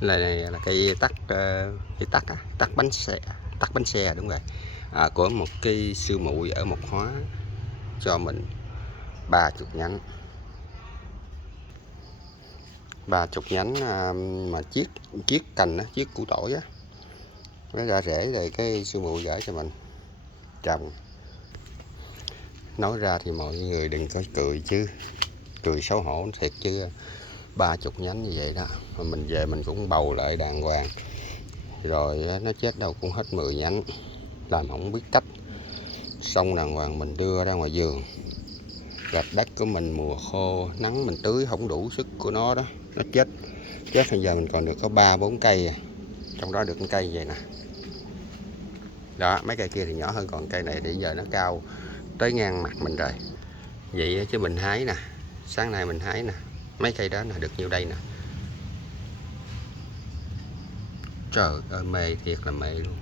Là cây tắc cây tắc á, tắc bánh xe đúng rồi. Của một cây sư muội ở Mộc Hóa cho mình 30 nhánh, 30 nhánh mà chiết cành á, chiết củ tỏi á, nó ra rễ rồi cái sư muội gửi cho mình trồng. Nói ra thì mọi người đừng có cười chứ, cười xấu hổ thiệt chứ, 30 nhánh như vậy đó mà mình về mình cũng bầu lại đàng hoàng, rồi nó chết đâu cũng hết 10 nhánh, làm không biết cách. Xong đàng hoàng mình đưa ra ngoài vườn, gạch đất của mình mùa khô nắng mình tưới không đủ sức của nó đó, nó chết. Bây giờ mình còn được có 3-4 cây, trong đó được một cây vậy nè. Đó, mấy cây kia thì nhỏ hơn, còn cây này thì giờ nó cao tới ngang mặt mình rồi. Vậy chứ mình hái nè, sáng nay mình hái nè, mấy cây đó là được nhiêu đây nè. Trời ơi mê thiệt là mê luôn.